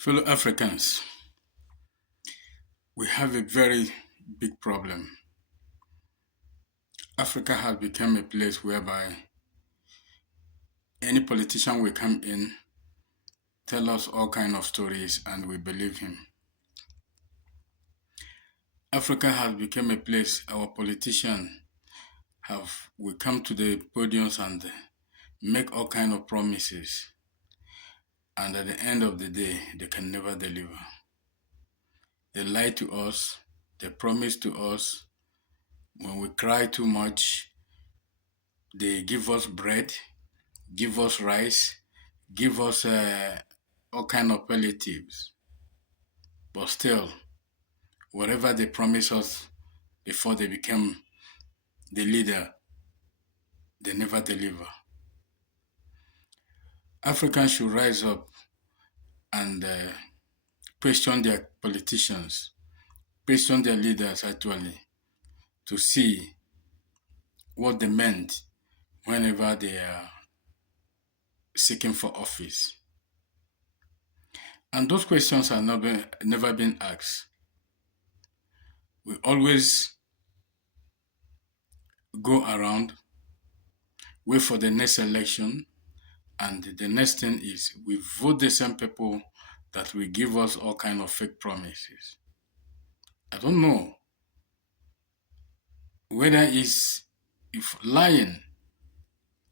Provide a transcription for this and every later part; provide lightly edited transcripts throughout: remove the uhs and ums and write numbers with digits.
Fellow Africans, we have a very big problem. Africa has become a place whereby any politician will come in, tell us all kind of stories, and we believe him. Africa has become a place our politicians will come to the podiums and make all kind of promises, and at the end of the day, they can never deliver. They lie to us, they promise to us. When we cry too much, they give us bread, give us rice, give us all kind of palliatives. But still, whatever they promise us before they become the leader, they never deliver. Africans should rise up and question their politicians, question their leaders actually, to see what they meant whenever they are seeking for office. And those questions have never been asked. We always go around, wait for the next election, and the next thing is we vote the same people that will give us all kind of fake promises. I don't know whether if lying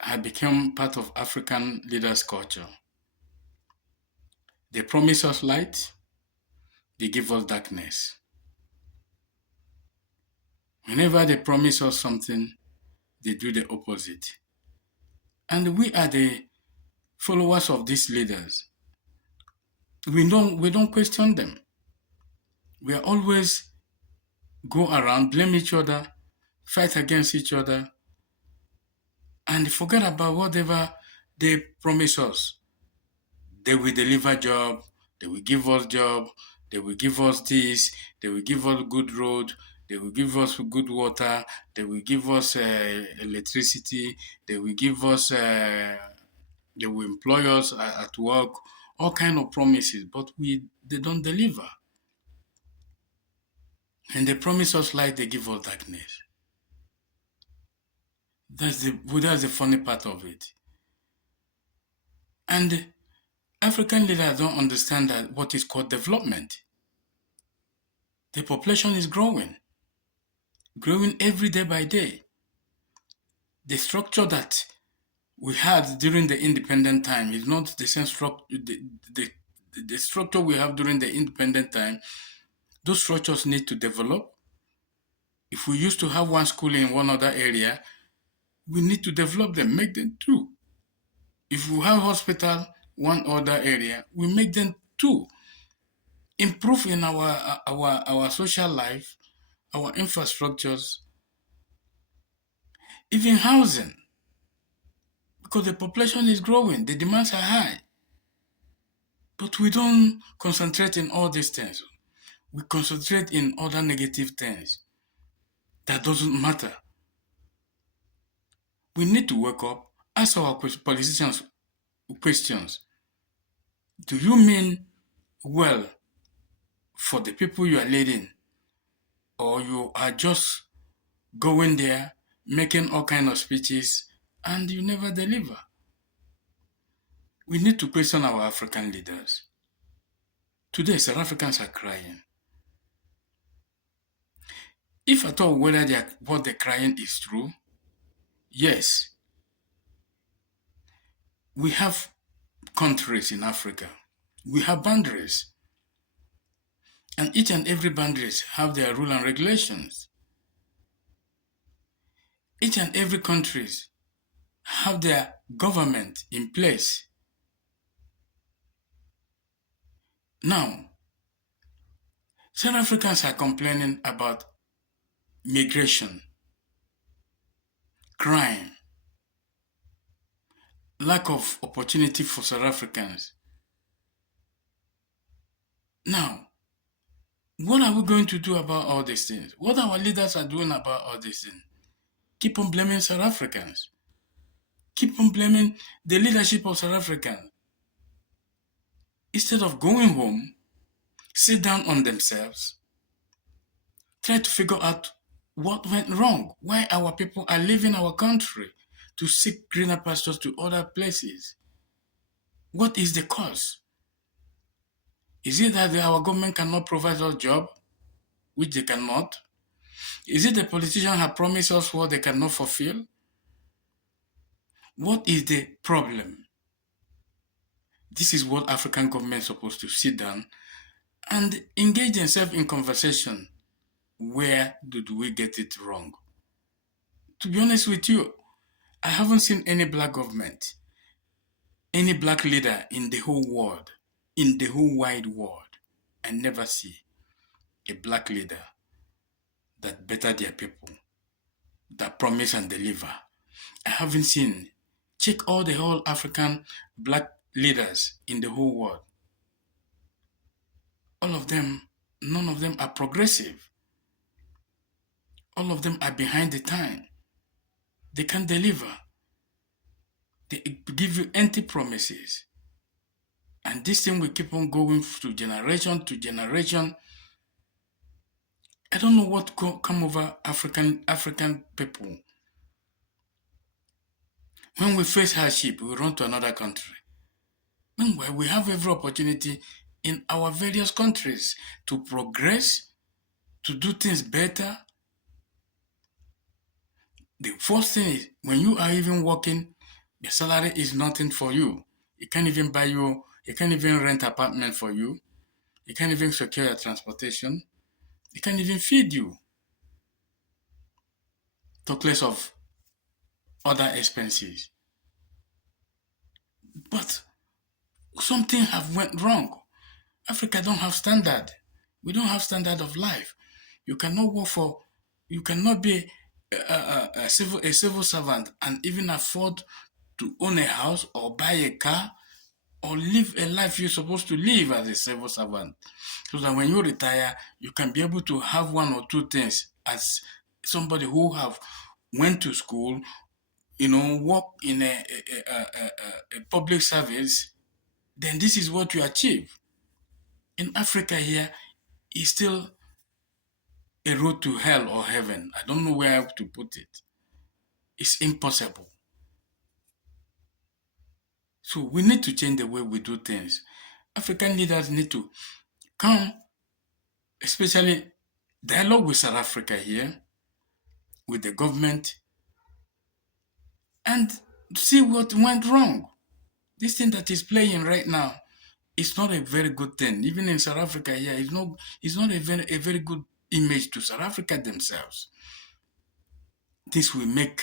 had become part of African leaders' culture. They promise us light, they give us darkness. Whenever they promise us something, they do the opposite. And we are the followers of these leaders. We don't question them. We are always go around, blame each other, fight against each other, and forget about whatever they promise us. They will deliver job, they will give us job, they will give us this, they will give us good road, they will give us good water, they will give us electricity, they will give us, they will employ us at work, all kind of promises, but they don't deliver. And they promise us light, they give us darkness. That's the funny part of it. And African leaders don't understand that what is called development. The population is growing every day by day. The structure that we had during the independent time is not the same structure. The structure we have during the independent time, those structures need to develop. If we used to have one school in one other area, we need to develop them, make them two. If we have hospital one other area, we make them two. Improve in our social life, our infrastructures, even housing, because the population is growing, the demands are high. But we don't concentrate in all these things. We concentrate in other negative things. That doesn't matter. We need to wake up, ask our politicians questions. Do you mean well for the people you are leading? Or you are just going there, making all kind of speeches, and you never deliver? We need to question our African leaders. Today, South Africans are crying. If at all whether what they're crying is true, yes. We have countries in Africa. We have boundaries. And each and every boundaries have their rule and regulations. Each and every countries have their government in place. Now, South Africans are complaining about migration, crime, lack of opportunity for South Africans. Now, what are we going to do about all these things? What our leaders are doing about all these things? Keep on blaming South Africans. Keep on blaming the leadership of South Africans. Instead of going home, sit down on themselves, try to figure out what went wrong, why our people are leaving our country to seek greener pastures to other places. What is the cause? Is it that our government cannot provide us jobs, which they cannot? Is it the politicians have promised us what they cannot fulfill? What is the problem? This is what African governments are supposed to sit down and engage themselves in conversation. Where did we get it wrong? To be honest with you, I haven't seen any black government, any black leader in the whole world, in the whole wide world. I never see a black leader that better their people, that promise and deliver. I haven't seen. Check all the whole African black leaders in the whole world. All of them, none of them are progressive. All of them are behind the time. They can't deliver. They give you empty promises. And this thing will keep on going to generation to generation. I don't know what come over African people. When we face hardship, we run to another country. Meanwhile, we have every opportunity in our various countries to progress, to do things better. The first thing is, when you are even working, your salary is nothing for you. It can't even buy you, it can't even rent an apartment for you. It can't even secure your transportation. It can't even feed you. Talk less of other expenses. But something have went wrong. Africa don't have standard. We don't have standard of life. You cannot work for, you cannot be a civil servant and even afford to own a house or buy a car or live a life you're supposed to live as a civil servant. So that when you retire, you can be able to have one or two things as somebody who have went to school, work in a public service, then this is what you achieve. In Africa here, it's still a road to hell or heaven. I don't know where to put it. It's impossible. So we need to change the way we do things. African leaders need to come, especially dialogue with South Africa here, with the government, and see what went wrong. This thing that is playing right now is not a very good thing. Even in South Africa here, it's not a very good image to South Africa themselves. This will make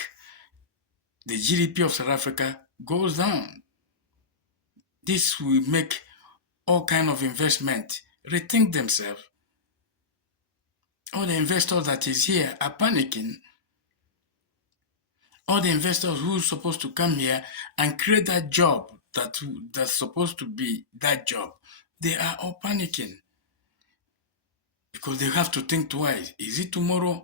the GDP of South Africa goes down. This will make all kind of investment rethink themselves. All the investors that is here are panicking. All the investors who are supposed to come here and create that job that's supposed to be that job, they are all panicking because they have to think twice. Is it tomorrow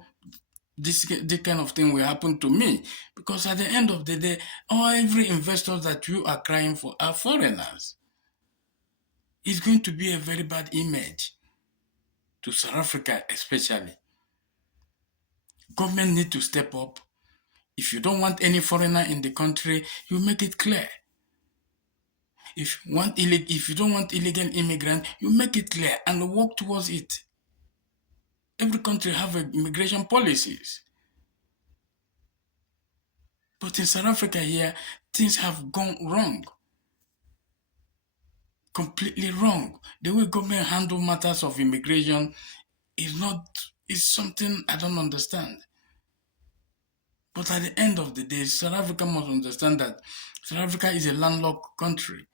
this kind of thing will happen to me? Because at the end of the day, every investor that you are crying for are foreigners. It's going to be a very bad image to South Africa especially. Government need to step up. If you don't want any foreigner in the country, you make it clear. If you don't want illegal immigrant, you make it clear and work towards it. Every country have immigration policies. But in South Africa here, things have gone wrong. Completely wrong. The way government handle matters of immigration is something I don't understand. But at the end of the day, South Africa must understand that South Africa is a landlocked country,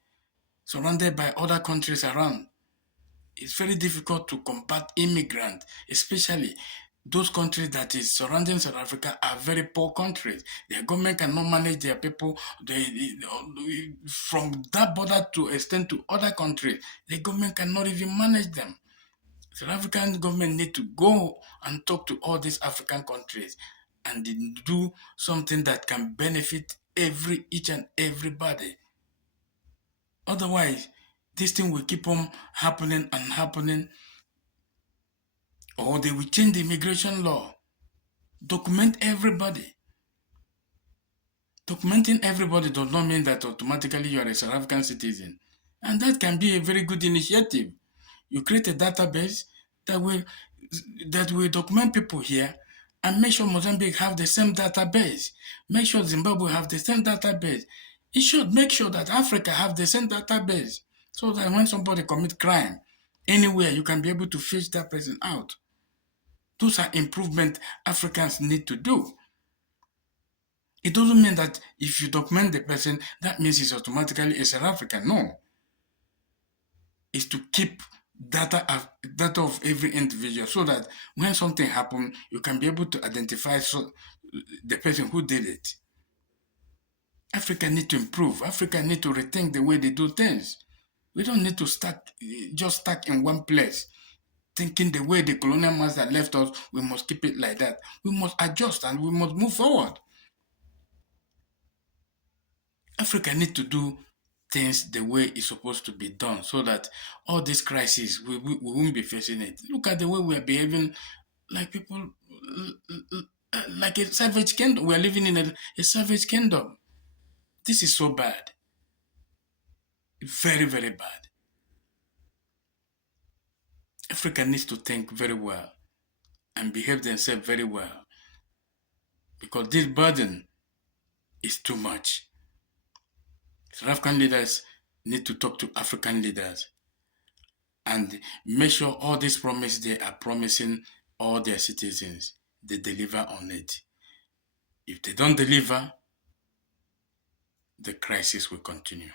surrounded by other countries around. It's very difficult to combat immigrants, especially those countries that is surrounding South Africa are very poor countries. Their government cannot manage their people. From that border to extend to other countries, the government cannot even manage them. South African government need to go and talk to all these African countries and do something that can benefit each and everybody. Otherwise, this thing will keep on happening and happening, or they will change the immigration law. Document everybody. Documenting everybody does not mean that automatically you are a South African citizen. And that can be a very good initiative. You create a database that will document people here and make sure Mozambique have the same database. Make sure Zimbabwe have the same database. It should make sure that Africa have the same database so that when somebody commit crime anywhere, you can be able to fish that person out. Those are improvements Africans need to do. It doesn't mean that if you document the person, that means he's automatically a South African. No. It's to keep data of every individual so that when something happens, you can be able to identify the person who did it. Africa need to improve. Africa need to rethink the way they do things. We don't need to just stuck in one place, thinking the way the colonial master left us, we must keep it like that. We must adjust and we must move forward. Africa need to do things the way it's supposed to be done so that all these crises, we won't be facing it. Look at the way we are behaving like people, like a savage kingdom. We are living in a savage kingdom. This is so bad. Very, very bad. Africa needs to think very well and behave themselves very well because this burden is too much. South African leaders need to talk to African leaders and make sure all these promises they are promising all their citizens, they deliver on it. If they don't deliver, the crisis will continue.